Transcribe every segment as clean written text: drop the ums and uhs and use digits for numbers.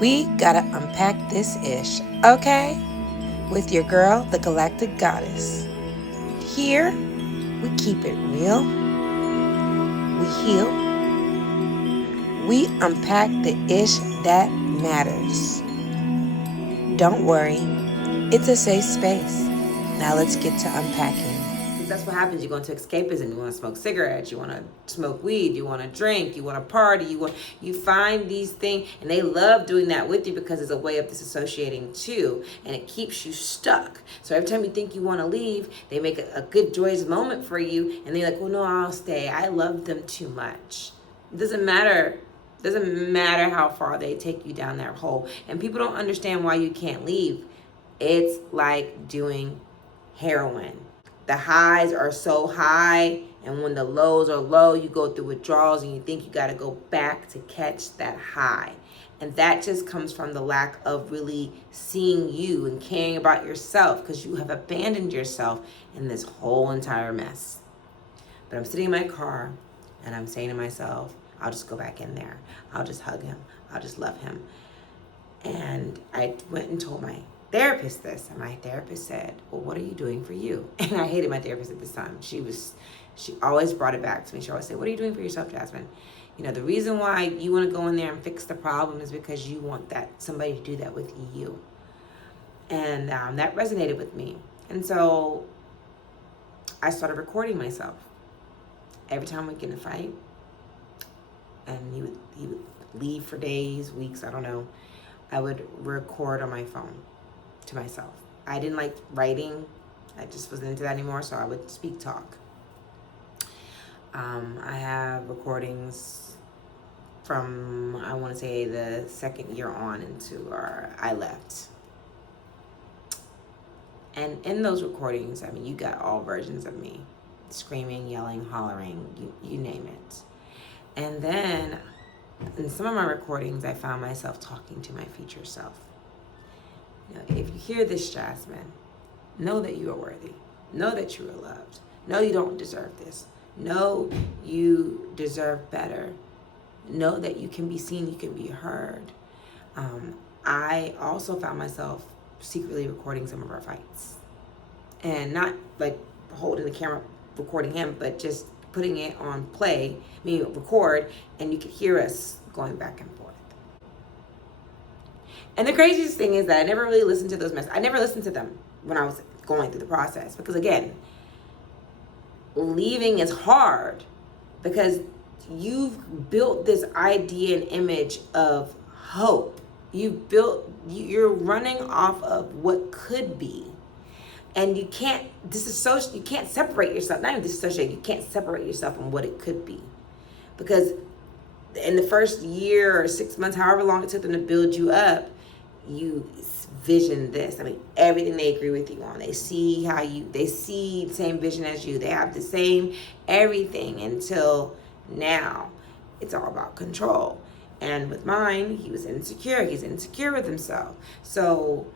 We gotta unpack this ish, okay? With your girl, the Galactic Goddess. Here, we keep it real, we heal, we unpack the ish that matters. Don't worry, it's a safe space. Now let's get to unpacking. That's what happens. You go into escapism. You want to smoke cigarettes. You want to smoke weed. You want to drink. You want to party. You find these things, and they love doing that with you because it's a way of disassociating too, and it keeps you stuck. So every time you think you want to leave, they make a good joyous moment for you, and they're like, "Well, no, I'll stay. I love them too much." It doesn't matter. Doesn't matter how far they take you down that hole, and people don't understand why you can't leave. It's like doing heroin. The highs are so high, and when the lows are low, you go through withdrawals and you think you got to go back to catch that high. And that just comes from the lack of really seeing you and caring about yourself, because you have abandoned yourself in this whole entire mess. But I'm sitting in my car and I'm saying to myself, I'll just go back in there. I'll just hug him. I'll just love him. And I went and told my therapist this, and my therapist said, "Well, what are you doing for you?" And I hated my therapist at this time. She always brought it back to me. She always said, "What are you doing for yourself, Jasmine? You know, the reason why you want to go in there and fix the problem is because you want somebody to do that with you." And that resonated with me. And so I started recording myself. Every time we get in a fight, and he would leave for days, weeks, I don't know, I would record on my phone to myself. I didn't like writing. I just wasn't into that anymore, so I would speak talk. I have recordings from, I want to say, the second year on into I left. And in those recordings, I mean, you got all versions of me. Screaming, yelling, hollering, you name it. And then in some of my recordings, I found myself talking to my future self. You know, if you hear this, Jasmine, know that you are worthy. Know that you are loved. Know you don't deserve this. Know you deserve better. Know that you can be seen, you can be heard. I also found myself secretly recording some of our fights. And not like holding the camera, recording him, but just putting it on play, record, and you could hear us going back and forth. And the craziest thing is that I never really listened to those messages. I never listened to them when I was going through the process. Because again, leaving is hard because you've built this idea and image of hope. You're running off of what could be. And you can't disassociate, you can't separate yourself, not even disassociate, you can't separate yourself from what it could be. Because in the first year or 6 months, however long it took them to build you up, you vision this. I mean, everything they agree with you on. They see they see the same vision as you. They have the same everything until now. It's all about control. And with mine, he was insecure. He's insecure with himself. So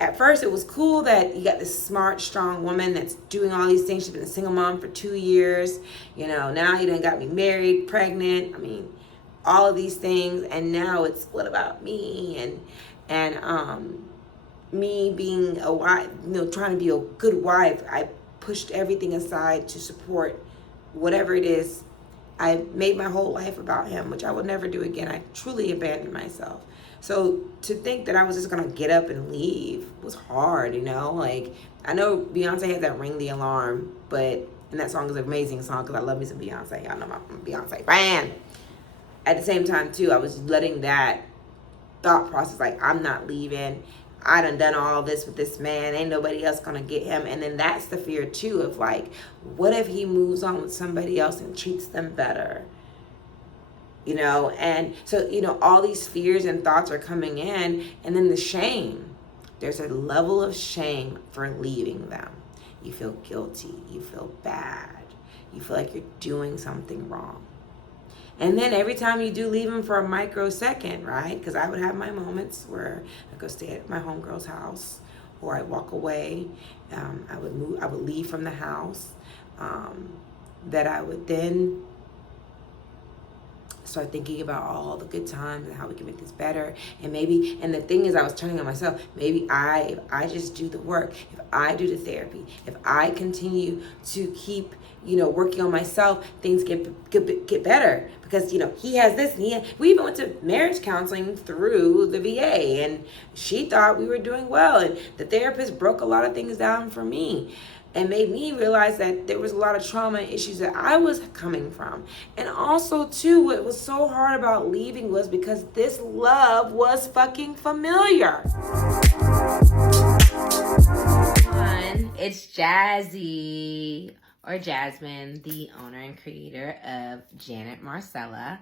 at first, it was cool that you got this smart, strong woman that's doing all these things. She's been a single mom for 2 years. You know, now he done got me married, pregnant. I mean, all of these things. And now it's what about me? And me being a wife, trying to be a good wife. I pushed everything aside to support whatever it is. I made my whole life about him, which I would never do again. I truly abandoned myself. So to think that I was just gonna get up and leave was hard, Like, I know Beyonce has that Ring the Alarm, and that song is an amazing song because I love me some Beyonce. Y'all know I'm a Beyonce fan. At the same time, too, I was letting that thought process, like, I'm not leaving. I done all this with this man. Ain't nobody else gonna get him. And then that's the fear, too, of, like, what if he moves on with somebody else and treats them better? And so, all these fears and thoughts are coming in, and then the shame. There's a level of shame for leaving them. You feel guilty. You feel bad. You feel like you're doing something wrong. And then every time you do leave them for a microsecond, right? Because I would have my moments where I go stay at my homegirl's house, or I walk away. I would leave from the house. That I would then start thinking about all the good times and how we can make this better. And maybe, and the thing is, I was turning on myself. Maybe if I just do the work, if I do the therapy, if I continue to keep, working on myself, things get better. Because, he has this, and we even went to marriage counseling through the VA, and she thought we were doing well. And the therapist broke a lot of things down for me and made me realize that there was a lot of trauma and issues that I was coming from. And also, too, what was so hard about leaving was because this love was fucking familiar. It's Jazzy, or Jasmine, the owner and creator of Janet Marcella.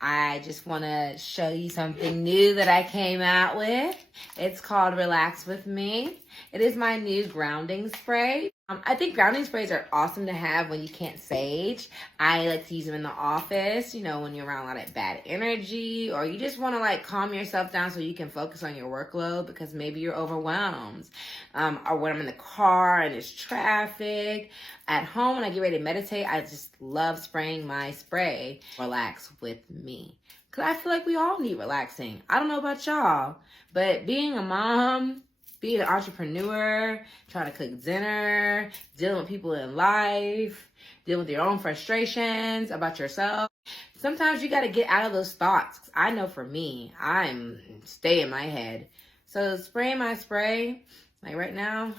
I just want to show you something new that I came out with. It's called Relax With Me. It is my new grounding spray. I think grounding sprays are awesome to have when you can't sage. I like to use them in the office, when you're around a lot of bad energy, or you just want to calm yourself down so you can focus on your workload because maybe you're overwhelmed. Or when I'm in the car and there's traffic. At home, when I get ready to meditate, I just love spraying my spray. Relax with me. Because I feel like we all need relaxing. I don't know about y'all, but being a mom, being an entrepreneur, trying to cook dinner, dealing with people in life, dealing with your own frustrations about yourself. Sometimes you got to get out of those thoughts. I know for me, I'm stay in my head. So spraying my spray, like right now,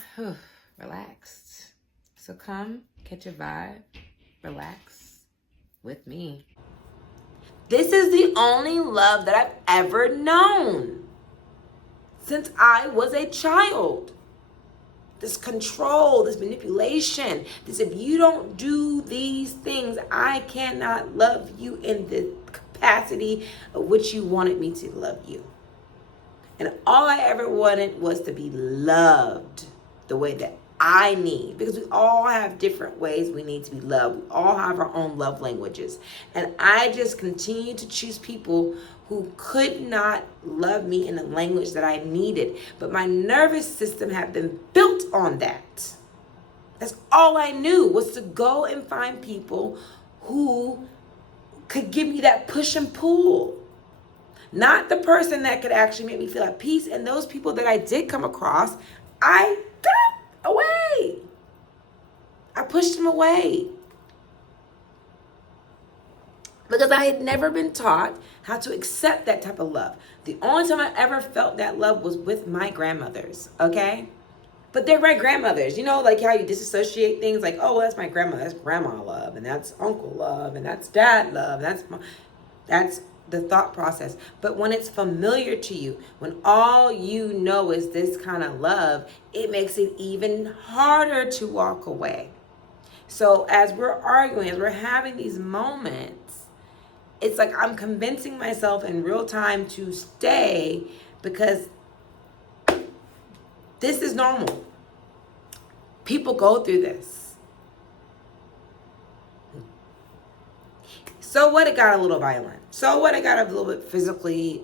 relaxed. So come, catch a vibe, relax with me. This is the only love that I've ever known since I was a child. This control, this manipulation, this if you don't do these things, I cannot love you in the capacity of which you wanted me to love you. And all I ever wanted was to be loved the way that I need, because we all have different ways we need to be loved. We all have our own love languages. And I just continue to choose people who could not love me in the language that I needed. But my nervous system had been built on that. That's all I knew, was to go and find people who could give me that push and pull. Not the person that could actually make me feel at peace. And those people that I did come across, I got away. I pushed them away. Because I had never been taught how to accept that type of love. The only time I ever felt that love was with my grandmothers, okay? But they're my grandmothers. Like how you disassociate things, like, oh, that's my grandma, that's grandma love, and that's uncle love, and that's dad love, that's the thought process. But when it's familiar to you, when all you know is this kind of love, it makes it even harder to walk away. So as we're arguing, as we're having these moments, it's like I'm convincing myself in real time to stay because this is normal. People go through this. So what? It got a little violent. So what? It got a little bit physically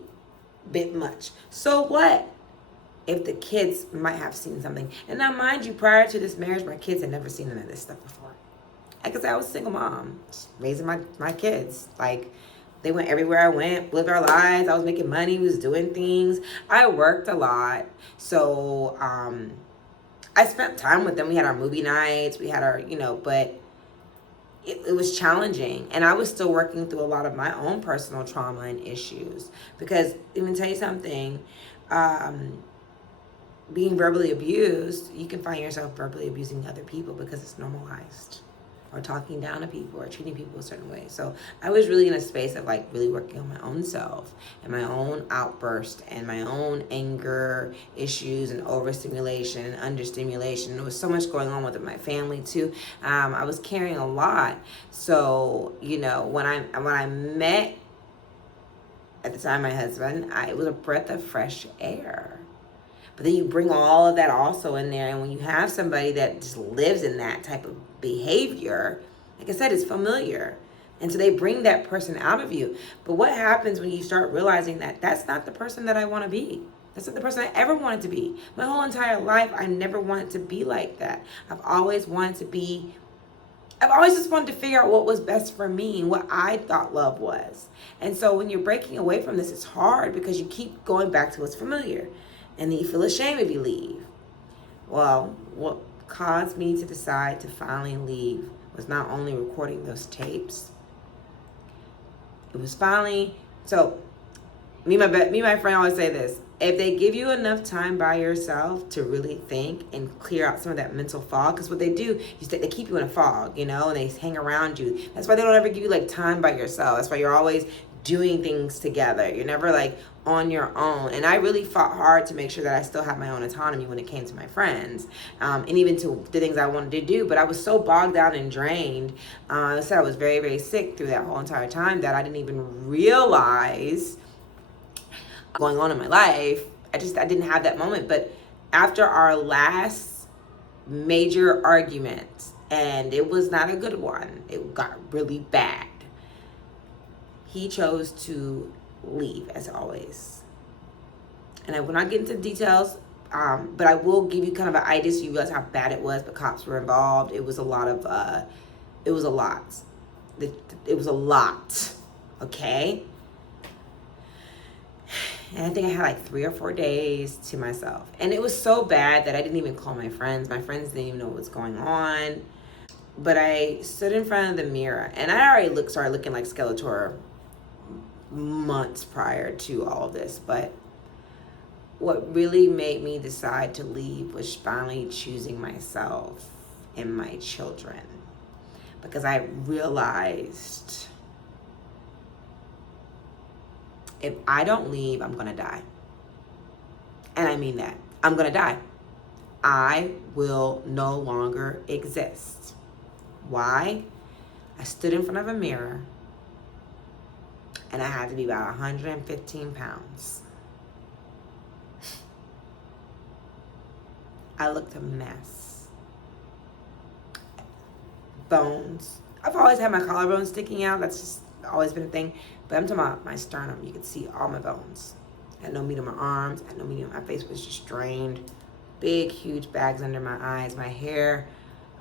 bit much. So what? If the kids might have seen something. And now, mind you, prior to this marriage, my kids had never seen any of this stuff before. Like I said, I was a single mom, raising my kids. Like, they went everywhere I went, lived our lives. I was making money, was doing things. I worked a lot. So I spent time with them. We had our movie nights. We had our, but it was challenging. And I was still working through a lot of my own personal trauma and issues. Because, let me tell you something, being verbally abused, you can find yourself verbally abusing other people because it's normalized. Or talking down to people or treating people a certain way. So I was really in a space of really working on my own self and my own outburst and my own anger issues and overstimulation and understimulation. There was so much going on with my family too. I was carrying a lot. So, when I met at the time my husband, it was a breath of fresh air. But then you bring all of that also in there. And when you have somebody that just lives in that type of behavior, like I said, it's familiar. And so they bring that person out of you. But what happens when you start realizing that that's not the person that I want to be? That's not the person I ever wanted to be. My whole entire life, I never wanted to be like that. I've always wanted to be I've always just wanted to figure out what was best for me and what I thought love was. And so when you're breaking away from this, it's hard because you keep going back to what's familiar. And then you feel ashamed if you leave. Well, what caused me to decide to finally leave was not only recording those tapes, it was finally, so me and my friend always say this: if they give you enough time by yourself to really think and clear out some of that mental fog, because what they do is they keep you in a fog, you know, and they hang around you. That's why they don't ever give you like time by yourself. That's why you're always doing things together. You're never like on your own. And I really fought hard to make sure that I still had my own autonomy when it came to my friends, and even to the things I wanted to do. But I was so bogged down and drained. I said I was very, very sick through that whole entire time that I didn't even realize going on in my life. I didn't have that moment. But after our last major argument, and it was not a good one, it got really bad, he chose to leave, as always. And I will not get into details, but I will give you kind of an idea so you realize how bad it was. The cops were involved. It was a lot. It was a lot, okay? And I think I had like 3 or 4 days to myself. And it was so bad that I didn't even call my friends. My friends didn't even know what was going on. But I stood in front of the mirror, and I already started looking like Skeletor months prior to all of this. But what really made me decide to leave was finally choosing myself and my children. Because I realized if I don't leave, I'm gonna die. And I mean that. I'm gonna die. I will no longer exist. Why? I stood in front of a mirror and I had to be about 115 pounds. I looked a mess. Bones. I've always had my collarbone sticking out. That's just always been a thing. But I'm talking about my sternum. You could see all my bones. I had no meat on my arms. I had no meat on my face. Was just drained. Big, huge bags under my eyes. My hair.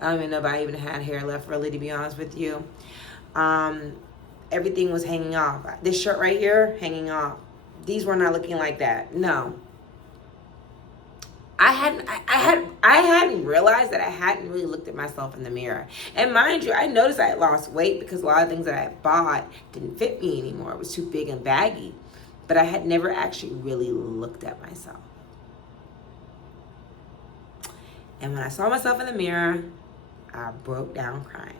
I don't even know if I even had hair left, really, to be honest with you. Everything was hanging off. This shirt right here, hanging off. These were not looking like that. No. I hadn't realized that I hadn't really looked at myself in the mirror. And mind you, I noticed I had lost weight because a lot of things that I had bought didn't fit me anymore. It was too big and baggy. But I had never actually really looked at myself. And when I saw myself in the mirror, I broke down crying.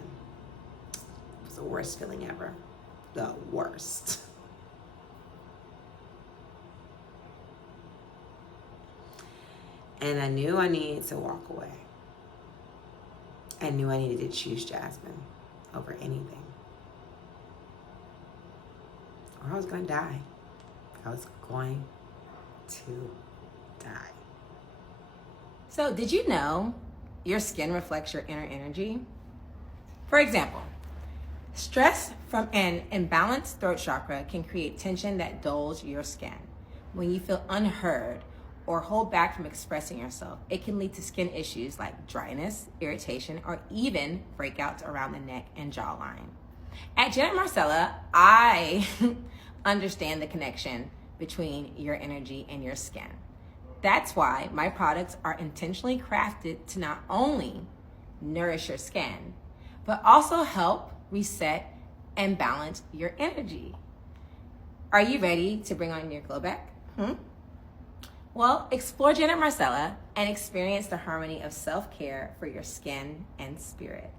It was the worst feeling ever. The worst. And I knew I needed to walk away. I knew I needed to choose Jasmine over anything. Or I was going to die. I was going to die. So, did you know your skin reflects your inner energy? For example, stress from an imbalanced throat chakra can create tension that dulls your skin. When you feel unheard or hold back from expressing yourself, it can lead to skin issues like dryness, irritation, or even breakouts around the neck and jawline. At Janet Marcella, I understand the connection between your energy and your skin. That's why my products are intentionally crafted to not only nourish your skin, but also help reset and balance your energy. Are you ready to bring on your glow back? Well, explore Janet Marcella and experience the harmony of self-care for your skin and spirit.